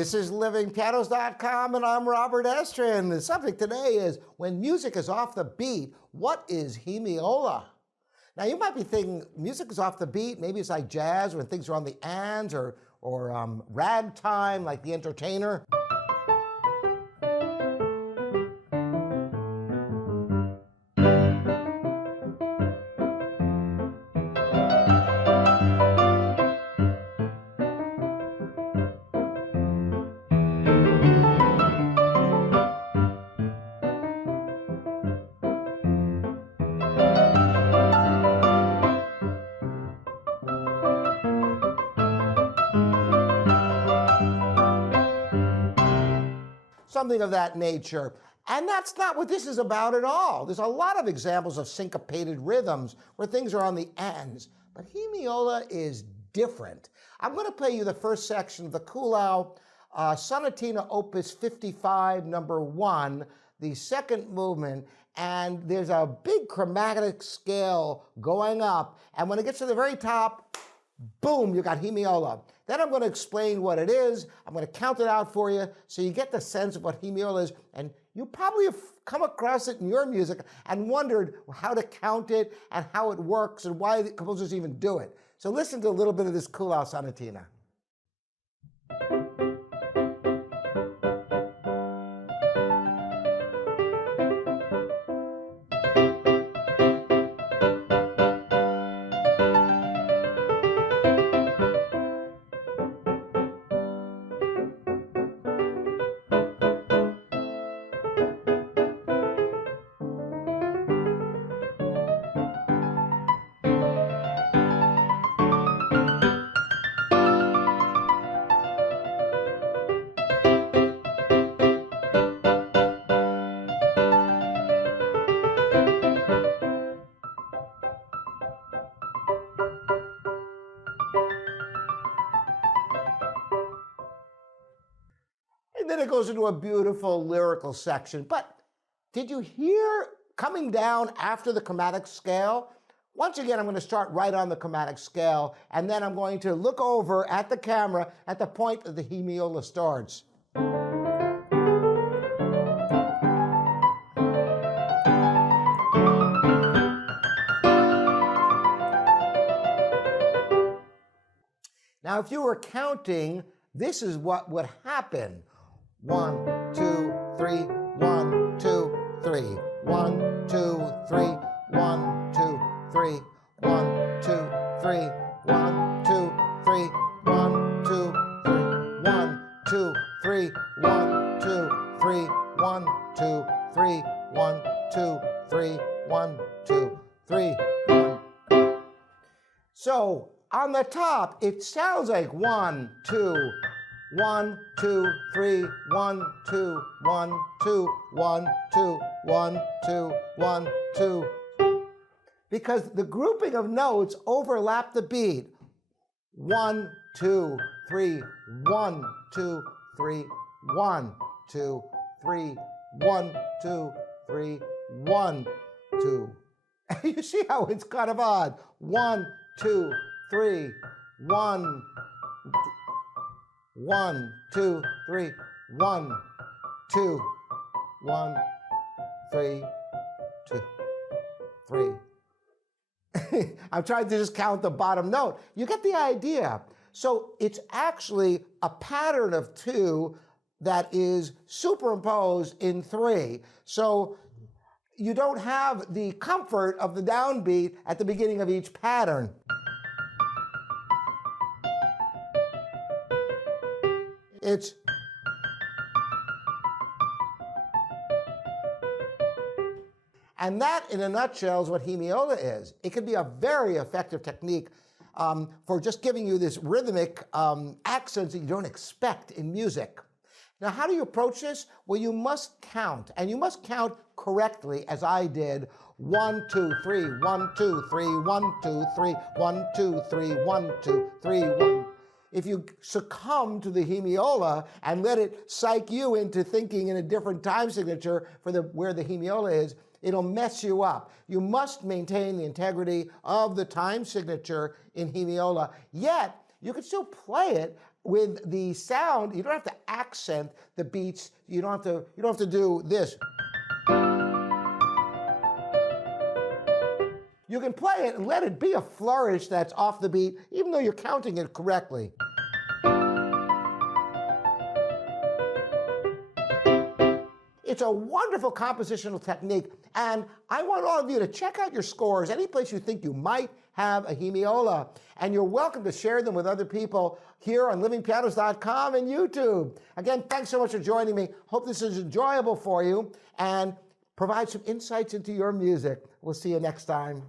This is livingpianos.com and I'm Robert Estrin. The subject today is when music is off the beat, what is hemiola? Now you might be thinking music is off the beat, maybe it's like jazz when things are on the ands or ragtime like The Entertainer. Something of that nature. And that's not what this is about at all. There's a lot of examples of syncopated rhythms where things are on the ends, but hemiola is different. I'm going to play you the first section of the Kuhlau Sonatina Opus 55, number 1, the second movement, and there's a big chromatic scale going up, and when it gets to the very top, boom, you got hemiola. Then I'm going to explain what it is. I'm going to count it out for you so you get the sense of what hemiola is. And you probably have come across it in your music and wondered how to count it and how it works and why the composers even do it. So listen to a little bit of this Kuhlau Sonatina. And then it goes into a beautiful lyrical section. But did you hear coming down after the chromatic scale? Once again, I'm going to start right on the chromatic scale, and then I'm going to look over at the camera at the point that the hemiola starts. Now, if you were counting, this is what would happen. 1, 2, 3, 1, 2, 3, 1, 2, 3, 1, 2, 3, 1, 2, 3, 1, 2, 3, 1, 2, 3, 1, 2, 3, 1, 2, 3, 1, 2, 3, 1, 2, 3, 1, 2, 3, 1. So on the top, it sounds like 1, 2, 1, 2, 3, 1, 2, 1, 2, 1, 2, 1, 2, 1, 2. Because the grouping of notes overlap the beat. 1, 2, 3, 1, 2, 3, 1, 2, 3, 1, 2, 3, 1, 2. You see how it's kind of odd. 1, 2, 3, 1, 1, 2, 3, 1, 2, 1, 3, 2, 3. I'm trying to just count the bottom note. You get the idea. So it's actually a pattern of 2 that is superimposed in 3. So you don't have the comfort of the downbeat at the beginning of each pattern. And that, in a nutshell, is what hemiola is. It can be a very effective technique for just giving you this rhythmic accents that you don't expect in music. Now, how do you approach this? Well, you must count, and you must count correctly, as I did. 1, 2, 3, 1, 2, 3, 1, 2, 3, 1, 2, 3, 1, 2, 3, 1. If you succumb to the hemiola and let it psych you into thinking in a different time signature for where the hemiola is, it'll mess you up. You must maintain the integrity of the time signature in hemiola, yet you can still play it with the sound, you don't have to accent the beats. You don't have to do this. You can play it and let it be a flourish that's off the beat, even though you're counting it correctly. It's a wonderful compositional technique, and I want all of you to check out your scores, any place you think you might have a hemiola, and you're welcome to share them with other people here on livingpianos.com and YouTube. Again, thanks so much for joining me. Hope this is enjoyable for you and provide some insights into your music. We'll see you next time.